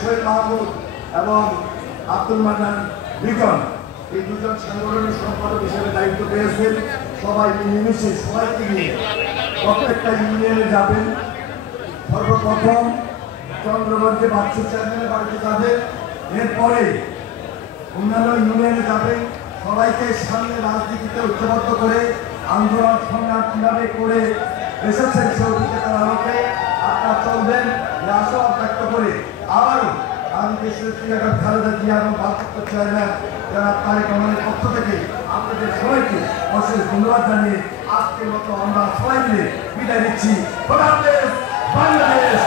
সোহেল মাহমুদ এবং আব্দুল মান্নান লিটন এই দুজন সাংগঠনিক সম্পাদক হিসেবে দায়িত্ব পেয়েছেন। সবাই মিলেমিশে সবাইকে নিয়ে প্রত্যেকটা ইউনিয়নে যাবেন। সর্বপ্রথম চন্দ্রগঞ্জে বাচ্চু চেয়ারম্যানের বাড়িতে যাবেন, এরপরে অন্যান্য ইউনিয়নে যাবেন। সবাইকে সামনে রাজনীতিতে ঐক্যবদ্ধ করে আন্দোলন সংগ্রাম কিভাবে করে এসেছেন সে অভিজ্ঞতার আলোকে আপনারা চলবেন এই আশাবাদ ব্যক্ত করে আবারও আমি দেশের ক্রীড়াকার খালেদা জিয়া এবং ভারপ্রাপ্ত চেয়ারম্যান যারা তারেক রহমানের পক্ষ থেকে আপনাদের সবাইকে অশেষ ধন্যবাদ জানিয়ে আজকের মতো আমরা সবাই মিলে বিদায় নিচ্ছি। বাংলাদেশ।